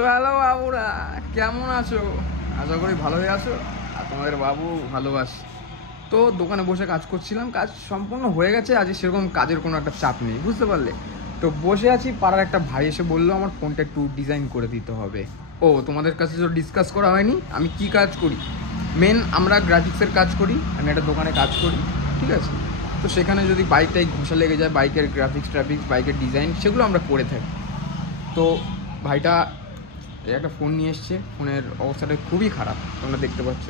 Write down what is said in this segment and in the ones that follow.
তো হ্যালো বাবুরা, কেমন আছো? আশা করি ভালোই আছো আর তোমাদের বাবু ভালোবাস। তো দোকানে বসে কাজ করছিলাম, কাজ সম্পূর্ণ হয়ে গেছে। আজ সেরকম কাজের কোনো একটা চাপ নেই, বুঝতে পারলে? তো বসে আছি, পাড়ার একটা ভাই এসে বললো আমার ফোনটা একটু ডিজাইন করে দিতে হবে। ও, তোমাদের কাছে তো ডিসকাস করা হয়নি আমি কি কাজ করি। আমরা গ্রাফিক্সের কাজ করি, আমি একটা দোকানে কাজ করি, ঠিক আছে? তো সেখানে যদি বাইকটাই ঘষা লেগে যায়, বাইকের গ্রাফিক্স বাইকের ডিজাইন সেগুলো আমরা করে থাকি। তো ভাইটা একটা ফোন নিয়ে এসছে, ফোনের অবস্থাটা খুবই খারাপ, তোমরা দেখতে পাচ্ছ।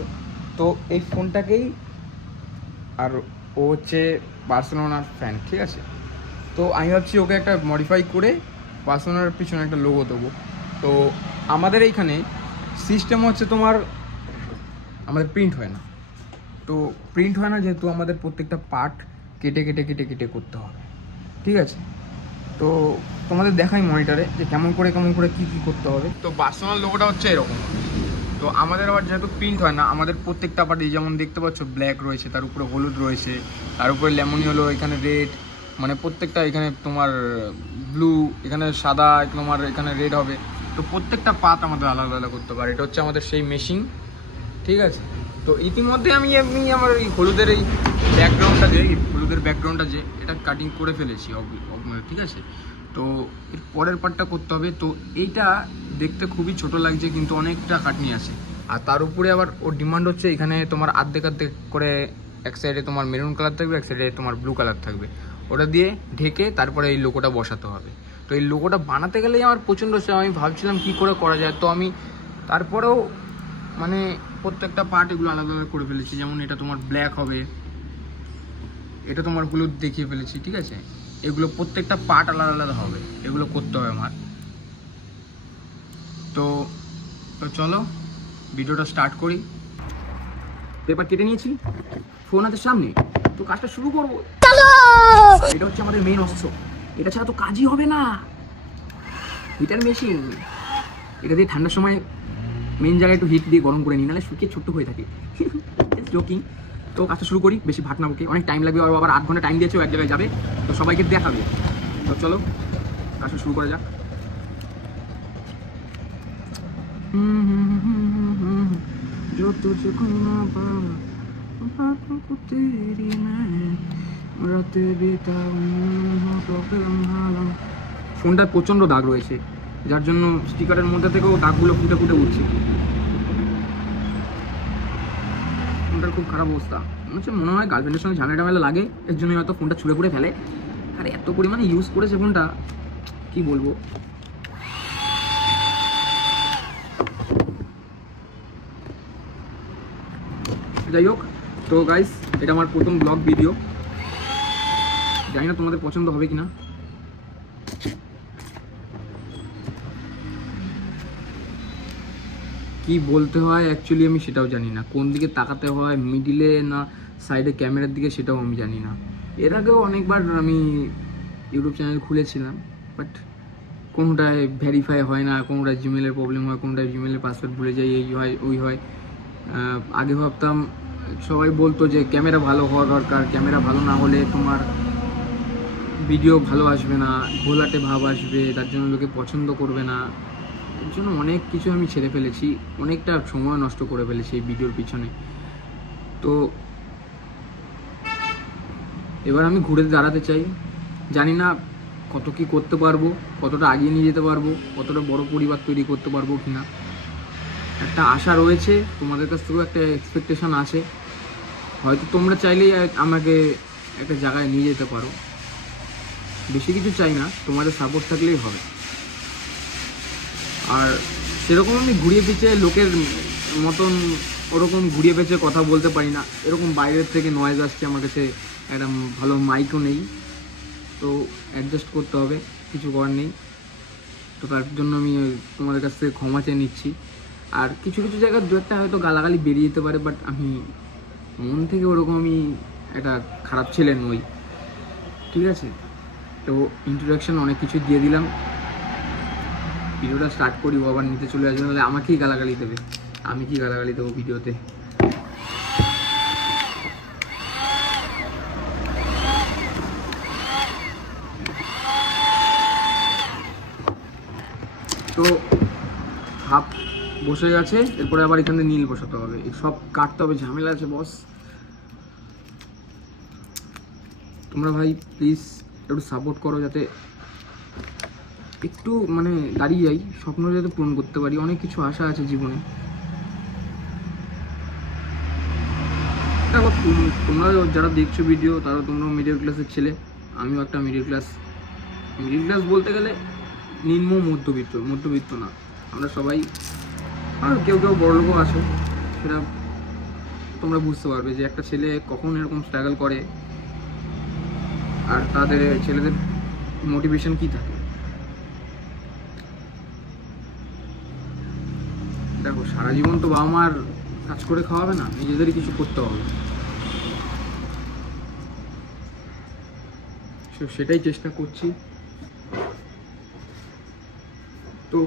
তো এই ফোনটাকেই, আর ও হচ্ছে বার্সেলোনার ফ্যান, ঠিক আছে? তো আমি ভাবছি ওকে একটা মডিফাই করে বার্সেলোনার পিছনে একটা লোগো দেবো। তো আমাদের এইখানে সিস্টেম হচ্ছে তোমার, আমাদের প্রিন্ট হয় না। তো প্রিন্ট হয় না যেহেতু আমাদের প্রত্যেকটা পার্ট কেটে কেটে কেটে কেটে করতে হবে, ঠিক আছে? তো তোমাদের দেখাই মনিটরে যে কেমন করে কী কী করতে হবে। তো বার্সেলোনার লোগোটা হচ্ছে এরকম। তো আমাদের আবার যেহেতু প্রিন্ট হয় না, আমাদের প্রত্যেকটা পার্টি যেমন দেখতে পাচ্ছ ব্ল্যাক রয়েছে, তার উপরে হলুদ রয়েছে, তার উপরে লেমনি হলো, এখানে রেড, মানে প্রত্যেকটা এখানে তোমার ব্লু, এখানে সাদা, তোমার এখানে রেড হবে। তো প্রত্যেকটা পাত আমাদের আলাদা আলাদা করতে পারে, এটা হচ্ছে আমাদের সেই মেশিন, ঠিক আছে? তো ইতিমধ্যে আমি আমার এই হলুদের এই ব্যাকগ্রাউন্ডটা যে এটা কাটিং করে ফেলেছি, ঠিক আছে? তো এর পরের পার্টটা করতে হবে। তো এইটা দেখতে খুবই ছোট লাগছে কিন্তু অনেকটা খাটনি আছে। আর তার উপরে আবার ওর ডিমান্ড হচ্ছে এখানে তোমার আর্ধেক করে এক সাইডে তোমার মেরুন কালার থাকবে, এক সাইডে তোমার ব্লু কালার থাকবে, ওটা দিয়ে ঢেকে তারপরে এই লোগোটা বসাতে হবে। তো এই লোগোটা বানাতে গেলেই আমার প্রচণ্ড চাপ। আমি ভাবছিলাম কী করে করা যায়। তো আমি তারপরেও মানে প্রত্যেকটা পার্ট এগুলো আলাদা আলাদা করে ফেলেছি। যেমন এটা তোমার ব্ল্যাক হবে, এটা তোমার হলুদ দেখিয়ে ফেলেছি, ঠিক আছে? এগুলো প্রত্যেকটা পার্ট আলাদা আলাদা হবে, এগুলো করতে হবে আমার। তো তো চলো ভিডিওটা স্টার্ট করি। পেপার কেটে নিয়েছি, ফোন হাতের সামনে, তো কাজটা শুরু করবো। এটা হচ্ছে আমাদের মেন অস্ত্র, এটা ছাড়া তো কাজই হবে না। হিটার মেশিন, এটা দিয়ে ঠান্ডার সময় মেন জায়গায় একটু হিট দিয়ে গরম করে নিই, নাহলে শুকিয়ে ছোট্ট হয়ে থাকে। জোকিং। তো কাজটা শুরু করি, বেশি ভাট না বকে, অনেক টাইম লাগবে, আবার 8 ঘন্টা টাইম দিয়েছেও এক জায়গায় যাবে, তো সবাইকে দেখাবে। তো চলো কাজটা শুরু করা যাক। ফোনটার প্রচণ্ড দাগ রয়েছে, যার জন্য স্টিকারের মধ্যে থেকেও দাগগুলো ফুটে ফুটে উঠছে। ফোনটার খুব খারাপ অবস্থা, মনে হয় গার্লফ্রেন্ডের সঙ্গে ঝামেলা লাগে, এর জন্য হয়তো ফোনটা ছুঁড়ে পুড়ে ফেলে। আর এত পরিমাণে ইউজ করেছে ফোনটা, কি বলবো। যাই হোক, তো গাইস এটা আমার প্রথম ব্লগ ভিডিও, জানি না তোমাদের পছন্দ হবে কিনা। কি বলতে হয় অ্যাকচুয়ালি আমি সেটাও জানি না, কোন দিকে তাকাতে হয়, মিডিলে না সাইডে ক্যামেরার দিকে, সেটাও আমি জানি না। এর আগেও অনেকবার আমি ইউটিউব চ্যানেল খুলেছিলাম, বাট কোনোটায় ভেরিফাই হয় না, কোনোটায় জিমেলের প্রবলেম হয়, কোনোটায় জিমেলের পাসওয়ার্ড ভুলে যাই, এই হয় ওই হয়। আগে ভাবতাম, সবাই বলতো যে ক্যামেরা ভালো হওয়া দরকার, ক্যামেরা ভালো না হলে তোমার ভিডিও ভালো আসবে না, ঘোলাটে ভাব আসবে, তার জন্য লোকে পছন্দ করবে না। এর জন্য অনেক কিছু আমি ছেড়ে ফেলেছি, অনেকটা সময় নষ্ট করে ফেলেছি এই ভিডিওর পিছনে। তো এবার আমি ঘুরে দাঁড়াতে চাই, জানি না কত কি করতে পারবো, কতটা আগিয়ে নিয়ে যেতে পারবো, কতটা বড় পরিবার তৈরি করতে পারবো কিনা। একটা আশা রয়েছে, তোমাদের কাছ থেকেও একটা এক্সপেকটেশন আছে, হয়তো তোমরা চাইলেই আমাকে একটা জায়গায় নিয়ে যেতে পারো। বেশি কিছু চাই না, তোমাদের সাপোর্ট থাকলেই হবে। আর সেরকম আমি ঘুরিয়ে পিছিয়ে লোকের মতন ওরকম ঘুরিয়ে পেঁচে কথা বলতে পারি না, এরকম বাইরের থেকে নয়েজ আসছে, আমার কাছে একটা ভালো মাইকও নেই, তো অ্যাডজাস্ট করতে হবে, কিছু করার নেই। তো তার জন্য আমি তোমাদের কাছ থেকে ক্ষমা চেয়ে নিচ্ছি। আর কিছু কিছু জায়গায় দু একটা হয়তো গালাগালি বেরিয়ে যেতে পারে, বাট আমি মন থেকে ওরকম আমি একটা খারাপ ছেলে নই, ঠিক আছে? তো ইন্ট্রোডাকশন অনেক কিছু দিয়ে দিলাম, ভিডিওটা স্টার্ট করি, আবার নিতে চলে আসবে, নাহলে আমাকেই গালাগালি দেবে। আমি কি গালাগালি দেবো ভিডিওতে? তো হাফ বসে গেছে, এরপরে আবার এখানে নীল বসাতে হবে, এই সব কাটতে হবে, ঝামেলা আছে বস। তোমরা ভাই প্লিজ একটু সাপোর্ট করো, যাতে একটু মানে দাঁড়িয়ে যাই, স্বপ্ন যাতে পূরণ করতে পারি। অনেক কিছু আশা আছে জীবনে। দেখো তোমরা যারা দেখছো ভিডিও, তারা তোমরাও মিডল ক্লাসের ছেলে, আমিও একটা মিডল ক্লাস বলতে গেলে নিম্ন মধ্যবিত্ত না, আমরা সবাই, আর কেউ বড়লোকও আছে, সেটা তোমরা বুঝতে পারবে যে একটা ছেলে কখন এরকম স্ট্রাগল করে আর তাদের ছেলেদের মোটিভেশন কি থাকে। দেখো সারা জীবন তো বাবা মার কাজ করে খাওয়াবে না, নিজেদেরই কিছু করতে হবে, সেটাই চেষ্টা করছি। তো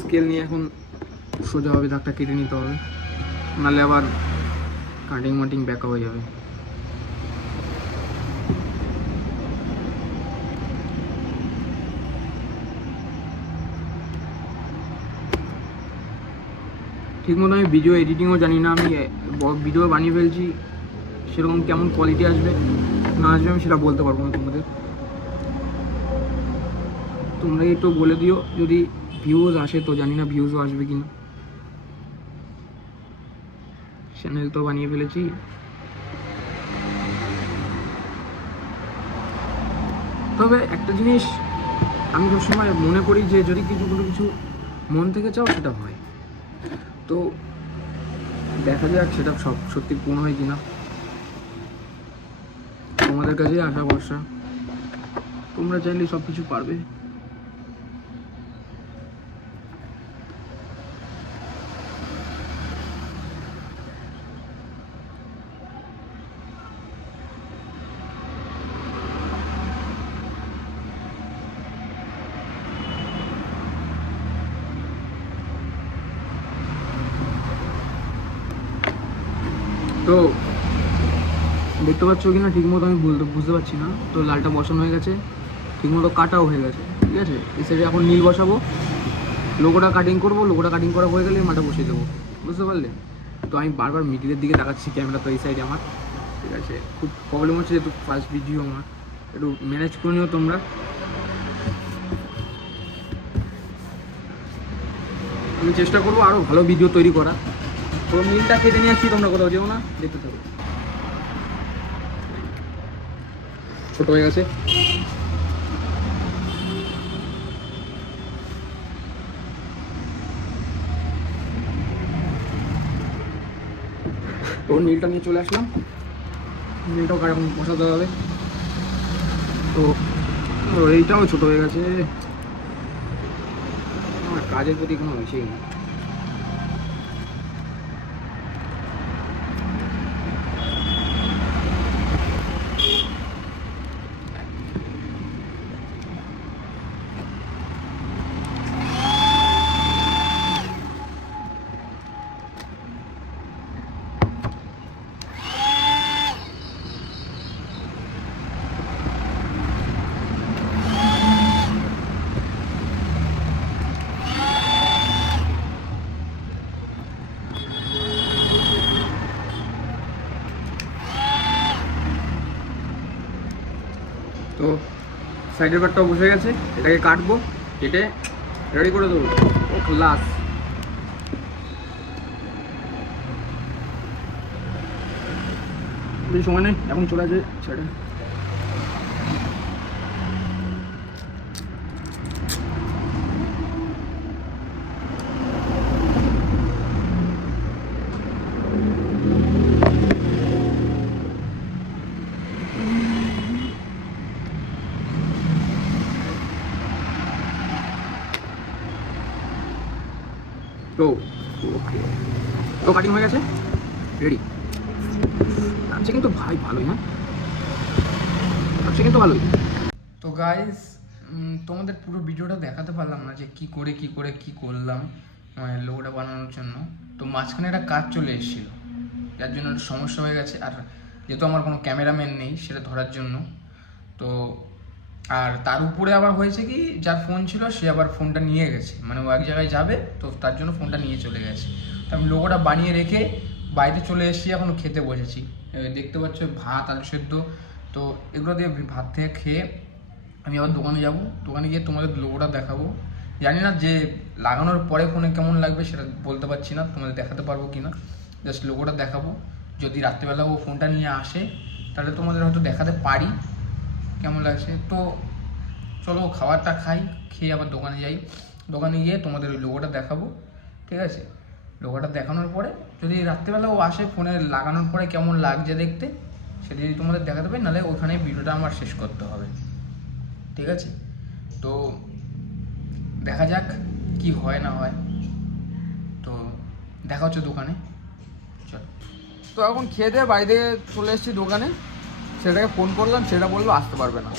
স্কেল নিয়ে এখন সোজাভাবে দাগটা কেটে নিতে হবে, নাহলে আবার কাটিং মাটিং ব্যাকা হয়ে যাবে। ঠিক মতো আমি ভিডিও এডিটিংও জানি না, আমি ভিডিও বানিয়ে ফেলছি, সেরকম কেমন কোয়ালিটি আসবে না আসবে আমি সেটা বলতে পারবো না তোমাদের। তোমরা একটু বলে দিও যদি ভিউজ আসে, তো জানি না ভিউজও আসবে কিনা। চ্যানেল তো বানিয়ে ফেলেছি, তবে একটা জিনিস আমি সবসময় মনে করি যে যদি কোনো কিছু মন থেকে চাও সেটা হয়। তো দেখা যাক সেটা সব সত্যি পূর্ণ হয় কিনা, তোমাদের কাছে আশা ভরসা, তোমরা চাইলে সব কিছু পারবে। তো দেখতে পাচ্ছ কিনা ঠিক মতো আমি বুঝতে পারছি না। তো লালটা বসানো হয়ে গেছে, ঠিক মতো কাটাও হয়ে গেছে, ঠিক আছে। এই সাইডে এখন নীল বসাবো, লোগোটা কাটিং করবো, লোগোটা কাটিং করা হয়ে গেলে মাটা বসিয়ে দেবো, বুঝতে পারলে। তো আমি বারবার মিডিলের দিকে তাকাচ্ছি, ক্যামেরা তো এই সাইডে আমার, ঠিক আছে। খুব প্রবলেম হচ্ছে, যেহেতু ফার্স্ট ভিডিও আমার, একটু ম্যানেজ করে নিও তোমরা। আমি চেষ্টা করবো আরও ভালো ভিডিও তৈরি করা। তো নীলটা কেটে নিয়ে আসছি, তোমরা কোথাও যেও না, দেখতে থাকো। ছোট হয়ে গেছে, তো নীলটা নিয়ে চলে আসলাম, নীলটাও এখন বসাতে হবে। তো এইটাও ছোট হয়ে গেছে, আমার কাজের প্রতি কোনো ইসেই নেই। তো সাইডের পার্টটাও বসে গেছে, এটাকে কাটবো, কেটে রেডি করে দেবো। ও ক্লাস, বেশি সময় নেই, এখন চলে আসে ছেড়ে। তো ওকে, তো কাটিং হয়ে গেছে, রেডি। আচ্ছা কিন্তু ভাই ভালোই, হ্যাঁ আচ্ছা কিন্তু ভালোই। তো গাইস, তোমাদের পুরো ভিডিওটা দেখাতে পারলাম না যে কি করলাম লোগোটা বানানোর জন্য। তো মাঝখানে একটা কাজ চলে এসেছিল, যার জন্য একটা সমস্যা হয়ে গেছে। আর যেহেতু আমার কোনো ক্যামেরাম্যান নেই সেটা ধরার জন্য, তো আর তার উপরে আবার হয়েছে কি, যার ফোন ছিল সে আবার ফোনটা নিয়ে গেছে, মানে ও এক জায়গায় যাবে তো তার জন্য ফোনটা নিয়ে চলে গেছে। তো আমি লোগোটা বানিয়ে রেখে বাড়িতে চলে এসেছি, এখন খেতে বসেছি। দেখতে পাচ্ছ ভাত, আলু সেদ্ধ, তো এগুলো দিয়ে ভাত থেকে খেয়ে আমি আবার দোকানে যাব। দোকানে গিয়ে তোমাদের লোগোটা দেখাবো। জানি না যে লাগানোর পরে ফোনে কেমন লাগবে সেটা বলতে পারছি না, তোমাদের দেখাতে পারবো কি না। জাস্ট লোগোটা দেখাবো। যদি রাত্রিবেলা ও ফোনটা নিয়ে আসে তাহলে তোমাদের হয়তো দেখাতে পারি কেমন লাগছে। তো চলো খাবারটা খাই, খেয়ে আবার দোকানে যাই। দোকানে গিয়ে তোমাদের ওই লোগোটা দেখাবো, ঠিক আছে? লোগোটা দেখানোর পরে যদি রাত্রিবেলা ও আসে, ফোনে লাগানোর পরে কেমন লাগছে দেখতে সেটা যদি তোমাদের দেখাতে পারি, নাহলে ওখানে ভিডিওটা আমার শেষ করতে হবে, ঠিক আছে? তো দেখা যাক কি হয় না হয়। তো দেখা হচ্ছে দোকানে, চল। তো এখন খেয়ে দিয়ে বাড়িতে চলে এসেছি দোকানে। সেটাকে ফোন করলাম, সেটা বললো আসতে পারবে না,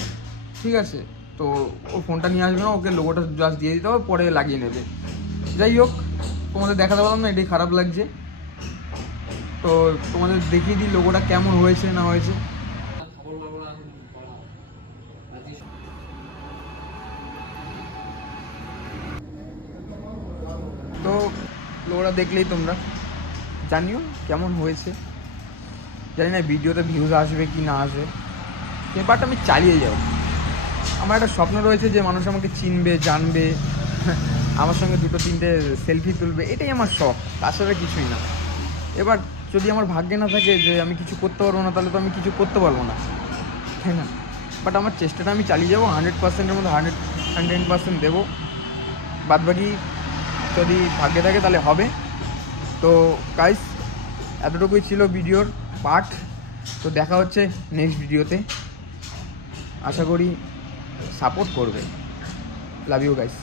ঠিক আছে? তো ও ফোনটা নিয়ে আসবে না, ওকে লোগোটা জাস্ট দিয়ে দিতে হবে, পরে লাগিয়ে নেবে। যাই হোক, তোমাদের দেখাতে পারলাম না, এটাই খারাপ লাগছে। তো তোমাদের দেখিয়ে দিই লোগোটা কেমন হয়েছে না হয়েছে। তো লোগোটা দেখলেই তোমরা জানিও কেমন হয়েছে। জানি না ভিডিওতে ভিউজ আসবে কি না আসবে, বাট আমি চালিয়ে যাব। আমার একটা স্বপ্ন রয়েছে যে মানুষ আমাকে চিনবে, জানবে, আমার সঙ্গে দুটো তিনটে সেলফি তুলবে, এটাই আমার শখ, তাছাড়া কিছুই না। এবার যদি আমার ভাগ্যে না থাকে যে আমি কিছু করতে পারবো না, তাহলে তো আমি কিছু করতে পারবো না, তাই না? বাট আমার চেষ্টাটা আমি চালিয়ে যাবো, 100%-এর মধ্যে 110% দেবো। বাদবাকি যদি ভাগ্যে থাকে তাহলে হবে। তো গাইস, এতটুকুই ছিল ভিডিওর পার্ট। তো দেখা হচ্ছে নেক্সট ভিডিওতে, আশা করি সাপোর্ট করবে। Love you guys.